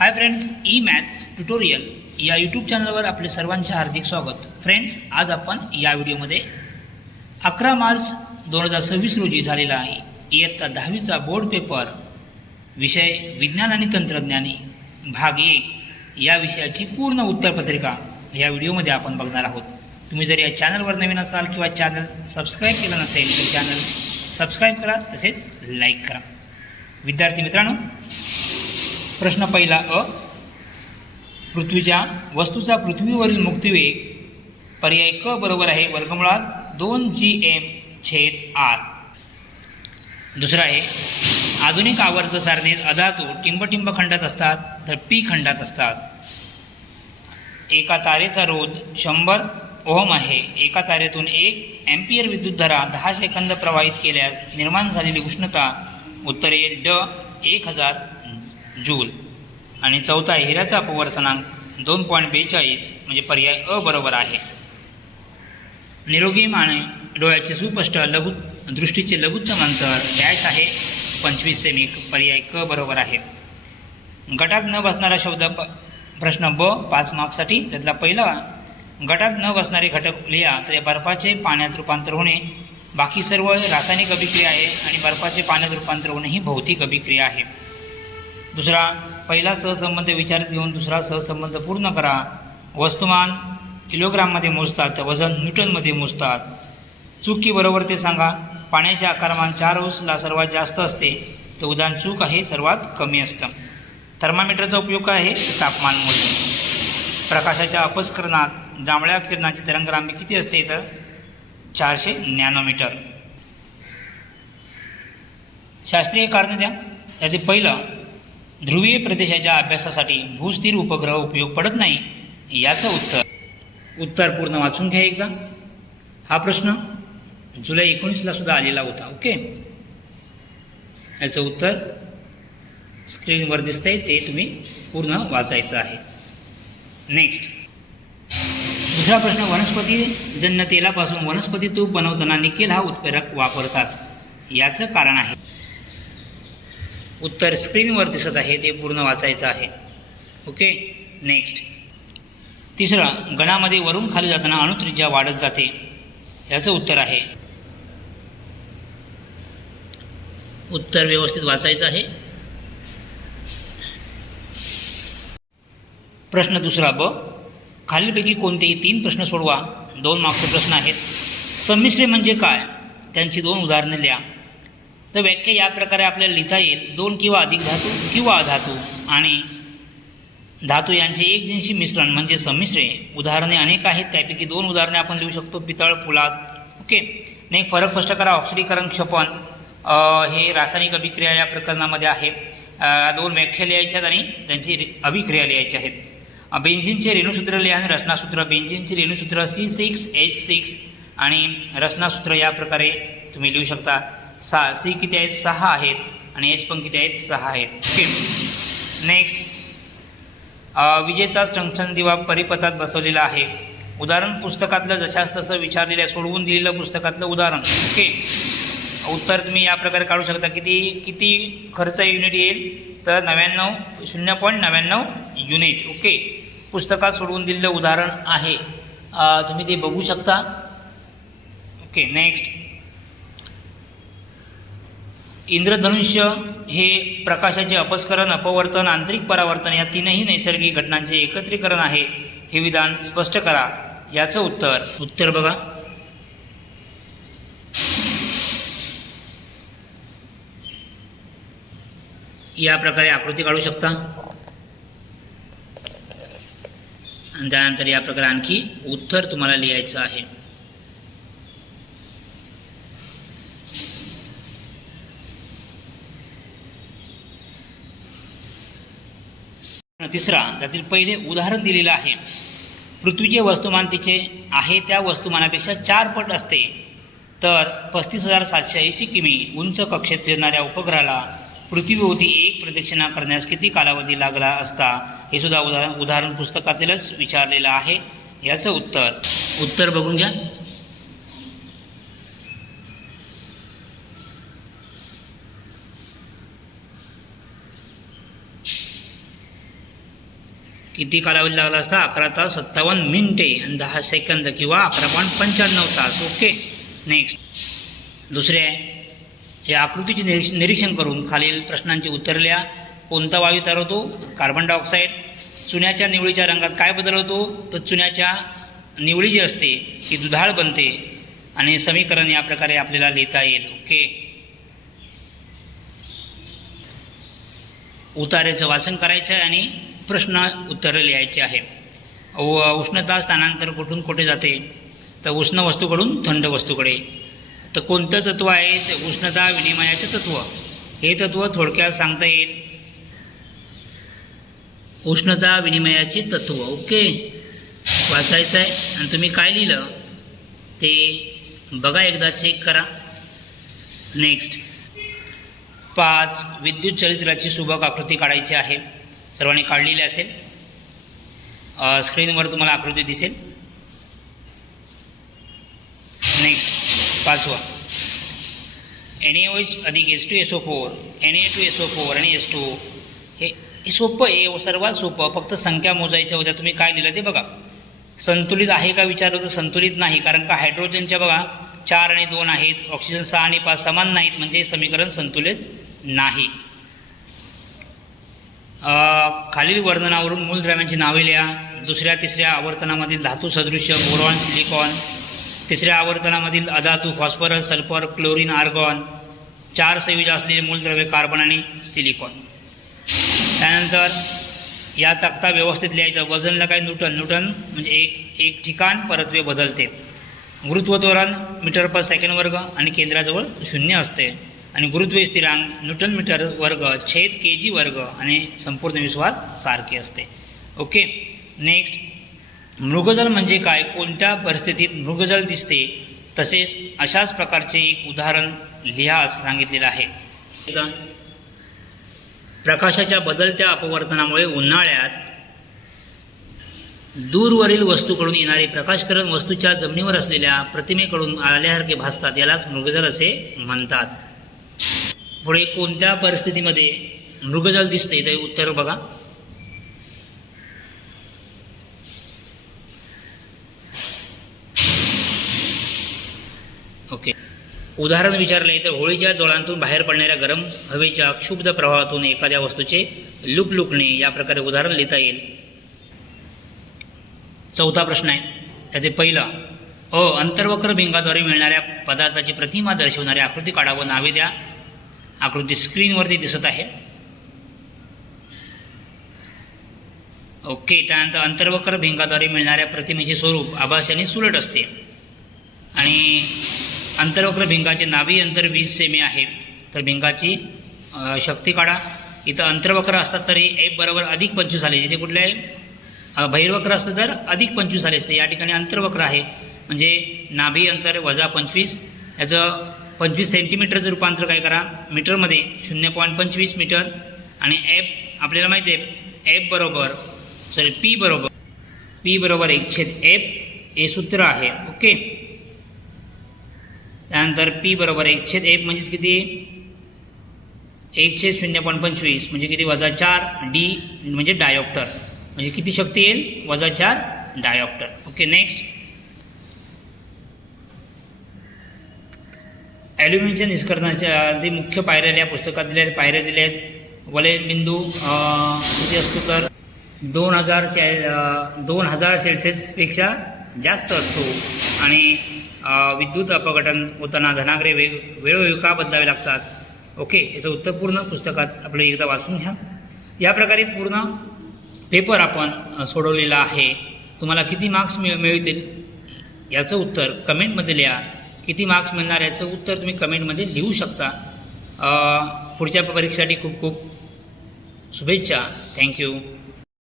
Hi friends, E maths tutorial या YouTube चॅनलवर आपले सर्वांचे हार्दिक स्वागत. फ्रेंड्स, आज आपण या व्हिडिओमध्ये 11 मार्च 2026 रोजी झालेला इयत्ता 10वीचा बोर्ड पेपर विषय विज्ञान आणि तंत्रज्ञान भाग 1 या विषयाची पूर्ण उत्तरपत्रिका या व्हिडिओमध्ये आपण बघणार आहोत. तुम्ही जर या चॅनलवर नवीन असाल किंवा चॅनल सबस्क्राईब केलं नसेल तर चॅनल सबस्क्राईब करा, तसेच लाईक करा. विद्यार्थी मित्रांनो, प्रश्न पहिला अ. पृथ्वीच्या वस्तूचा पृथ्वीवरील मुक्तिवेग पर्याय क बरोबर आहे वर्गमुळात 2gm/r. दुसरा आहे, आधुनिक आवर्त सारणीत अधातू टिंबटिंब खंडात असतात तर पी खंडात असतात. एका तारेचा रोध 100 ओहम आहे. एका तारेतून 1 अँपियर विद्युतधारा 10 सेकंद प्रवाहित केल्यास निर्माण झालेली उष्णता उत्तरे ड 1000 जूल. आणि चौथा, हिऱ्याचा अपवर्तनांक 2.42 म्हणजे पर्याय अ बरोबर आहे. निरोगी माने डोळ्याचे सुस्पष्ट दृष्टीचे लघुत्तम अंतर डॅश आहे 25 सेमी, पर्याय क बरोबर आहे. गटात न बसणारा शब्द प्रश्न ब 5 मार्क्ससाठी. त्यातला पहिला, गटात न बसणारे घटक लिहा तर या बर्फाचे पाण्यात रूपांतर होणे बाकी सर्व रासायनिक अभिक्रिया आहे आणि बर्फाचे पाण्यात रूपांतर होणे ही भौतिक अभिक्रिया आहे. दुसरा, पहिला सहसंबंध विचारात घेऊन दुसरा सहसंबंध पूर्ण करा. वस्तुमान किलोग्राममध्ये मोजतात तर वजन न्यूटनमध्ये मोजतात. चूक की बरोबर ते सांगा. पाण्याचे आकारमान 4 अंशला सर्वात जास्त असते तर उदाहरण चूक आहे, सर्वात कमी असतं. थर्मामीटरचा उपयोग काय आहे, तापमान मोजणे. प्रकाशाच्या अपस्करणात जांभळ्या किरणाची तरंगलांबी किती असते तर 400 नॅनोमीटर. शास्त्रीय कारणे द्या. त्यातील पहिलं, ध्रुवीय प्रदेशाच्या अभ्यासासाठी भूस्थिर उपग्रह उपयोग पडत नाही. याचं उत्तर पूर्ण वाचून घ्या एकदा. हा प्रश्न जुलै 19ला सुद्धा आलेला होता. ओके, याचं उत्तर स्क्रीनवर दिसतंय, ते तुम्ही पूर्ण वाचायचं आहे. नेक्स्ट, दुसरा प्रश्न, वनस्पती जन्य तेलापासून वनस्पती तूप बनवताना निकेल हा उत्प्रेरक वापरतात. याचं कारण आहे. उत्तर स्क्रीनवर दिसत आहे, ते पूर्ण वाचायचं आहे. Okay, next. तिसरं, गणामध्ये वरून खाली जाताना अणुत्रिज्या वाढत जाते. याचं उत्तर आहे. उत्तर व्यवस्थित वाचायचं आहे. प्रश्न दुसरा ब, खालीलपैकी कोणतेही 3 प्रश्न सोडवा. 2 मार्क्सचे प्रश्न आहेत. संमिश्रे म्हणजे काय, त्यांची 2 उदाहरणे लिहा. तर व्याख्या या प्रकारे आपल्याला लिहिता येईल. 2 किंवा अधिक धातू किंवा अधातू आणि धातू यांचे एकजिन्सी मिश्रण म्हणजे संमिश्रे. उदाहरणे अनेक आहेत, त्यापैकी 2 उदाहरणे आपण लिहू शकतो, पितळ, पोलाद. ओके, नाही, फरक स्पष्ट करा. ऑक्सिडीकरण, क्षपण हे रासायनिक अभिक्रिया या प्रकरणामध्ये आहे. 2 व्याख्या लिहायच्यात आणि त्यांची अभिक्रिया लिहायच्या आहेत. बेन्झिनचे रेणुसूत्र लिहा आणि रचनासूत्र. बेन्झिनचे रेणुसूत्र C6H6 आणि रचनासूत्र या प्रकारे तुम्ही लिहू शकता. C किती आहेत, 6 आहेत आणि H पण किती आहेत, 6 आहेत. ओके, नेक्स्ट, विजेचा टंगस्टन दिवा परिपथात बसवलेला आहे. उदाहरण पुस्तकातलं जशास तसं विचारलेलं आहे, सोडवून दिलेलं पुस्तकातलं उदाहरण. ओके, उत्तर तुम्ही या प्रकारे काढू शकता. किती खर्च युनिट येईल तर 0.99 युनिट. ओके, पुस्तकात सोडवून दिलेलं उदाहरण आहे, तुम्ही ते बघू शकता. ओके, नेक्स्ट, इंद्रधनुष्य हे प्रकाशाचे अपस्करण, अपवर्तन, आंतरिक परावर्तन या 3ही नैसर्गिक घटनांचे एकत्रीकरण आहे. हे विधान स्पष्ट करा. याचं उत्तर बघा. या प्रकारे आकृती काढू शकता आणि त्यानंतर या प्रकारे आणखी उत्तर तुम्हाला लिहायचं आहे. तिसरा, त्यातील पहिले उदाहरण दिलेलं आहे. पृथ्वीचे वस्तुमान तिचे आहे त्या वस्तुमानापेक्षा 4 पट असते तर 35,780 किमी उंच कक्षेत फिरणाऱ्या उपग्रहाला पृथ्वीभोवती 1 प्रदक्षिणा करण्यास किती कालावधी लागला असता. हे सुद्धा उदाहरण पुस्तकातीलच विचारलेलं आहे. याचं उत्तर बघून घ्या. किती कालावधी लागला असता? 11 तास 57 मिनिटे आणि 10 सेकंद किंवा 11.95 तास. ओके. नेक्स्ट दुसरे आहे, या आकृतीचे निरीक्षण करून खालील प्रश्नांची उत्तर लिहा. कोणता वायू तयार होतो? Carbon dioxide. चुन्याच्या निवळीच्या रंगात काय बदल होतो? तर चुन्याच्या निवळी जी असते ती दुधाळ बनते आणि समीकरण या प्रकारे आपल्याला लिहिता येईल. ओके. उतारेचं वाचन करायचं आहे आणि प्रश्न उत्तरं लिहायचे आहे. उष्णता स्थानांतर कुठून कुठे जाते? तर उष्ण वस्तूकडून थंड वस्तूकडे. तर कोणतं तत्व आहे? ते उष्णता विनिमयाचे तत्व. हे तत्व थोडक्यात सांगता येईल. उष्णता विनिमयाचे तत्व. ओके. वाचायचं आहे आणि तुम्ही काय लिहिलं ते बघा, एकदा चेक करा. नेक्स्ट 5 विद्युत चलित्राची सुबक आकृती काढायची आहे. सर्वांनी काढलेली असेल. स्क्रीनवर तुम्हाला आकृती दिसेल. नेक्स्ट 5वा NaOH अधिक H2SO4, Na2SO4 आणि H2. हे सोपं आहे, सर्वात सोपं. फक्त संख्या मोजायच्या होत्या. तुम्ही काय लिहिलं ते बघा. संतुलित आहे का विचारलं तर संतुलित नाही, कारण का हायड्रोजनच्या बघा 4 आणि 2 आहेत, ऑक्सिजन 6 आणि 5 समान नाहीत, म्हणजे समीकरण संतुलित नाही. खालील वर्णनावरून मूलद्रव्यांची नावे लिहा. दुसऱ्या तिसऱ्या आवर्तनामधील धातू सदृश्य बोरॉन सिलिकॉन, तिसऱ्या आवर्तनामधील अधातू फॉस्फरस सल्फर क्लोरीन आर्गॉन, 4 संयुज असलेले मूलद्रव्य कार्बन आणि सिलिकॉन. त्यानंतर या तक्ता व्यवस्थित लिहायचा. वजनला काय? न्यूटन म्हणजे एक ठिकाण परत्वे बदलते. गुरुत्व त्वरण मीटर पर सेकंड वर्ग आणि केंद्राजवळ 0 असते. आणि गुरुत्व स्थिरांक न्यूटन मीटर वर्ग छेद kg वर्ग आणि संपूर्ण विश्वात सारखे असते. ओके. नेक्स्ट मृगजल म्हणजे काय? कोणत्या परिस्थितीत मृगजल दिसते? तसेच अशाच प्रकारचे एक उदाहरण लिहा असं सांगितलेलं आहे. प्रकाशाच्या बदलत्या अपवर्तनामुळे उन्हाळ्यात दूरवरील वस्तूकडून येणारे प्रकाशकिरण वस्तूच्या जमिनीवर असलेल्या प्रतिमेकडून आल्यासारखे भासतात. यालाच मृगजल असे म्हणतात. पुढे कोणत्या परिस्थितीमध्ये मृगजल दिसते? ते उत्तर बघा. ओके. उदाहरण विचारले तर होळीच्या जोळांतून बाहेर पडणाऱ्या गरम हवेच्या क्षुब्ध प्रवाहातून एखाद्या वस्तूचे लुकलुकणे. या प्रकारे उदाहरण लिहिता येईल. 4था प्रश्न आहे. त्याचे पहिला अंतर्वक्र भिंगाद्वारे मिळणाऱ्या पदार्थाची प्रतिमा दर्शवणारी आकृती काढा व नावे द्या. आकृती स्क्रीनवरती दिसत आहे. ओके. त्यानंतर अंतर्वक्र भिंगाद्वारे मिळणाऱ्या प्रतिमेचे स्वरूप आभासी आणि सुलट असते. आणि अंतर्वक्र भिंगाचे नाभी अंतर 20 सेमी आहे. तर भिंगाची शक्ती काढा. इथं अंतर्वक्र असतात तरी F बरोबर अधिक 25 आले. जिथे कुठले बहिर्वक्र असतं तर अधिक 25 आले असते. या ठिकाणी अंतर्वक्र आहे म्हणजे नाभी अंतर वजा 25. याचं 25 सेंटीमीटरचं रूपांतर काय करा मीटरमध्ये 0.25 मीटर. आणि F आपल्याला माहिती आहे P बरोबर 1/F हे सूत्र आहे. ओके. त्यानंतर P बरोबर 1/F म्हणजेच किती? 1/0.25 म्हणजे किती? वजा 4. D म्हणजे डायोप्टर म्हणजे किती शक्ती येईल? वजा 4 डायोप्टर. ओके. नेक्स्ट ॲल्युमिनियमच्या निष्कर्षणाच्या ते मुख्य पायऱ्या या पुस्तकात दिल्या आहेत. पायऱ्या दिल्या आहेत. वलयन बिंदू किती असतो तर 2000 सेल्सिअसपेक्षा जास्त असतो. आणि विद्युत अपघटन होताना धनाग्रे वेळोवेळी का बदलावे लागतात? ओके. याचं उत्तर पूर्ण पुस्तकात आपलं एकदा वाचून घ्या. या प्रकारे पूर्ण पेपर आपण सोडवलेला आहे. तुम्हाला किती मार्क्स मिळतील याचं उत्तर कमेंटमध्ये लिहा. किती मार्क्स मिळणार याचं उत्तर तुम्ही कमेंटमध्ये लिहू शकता. पुढच्या परीक्षेसाठी खूप खूप शुभेच्छा. थँक्यू.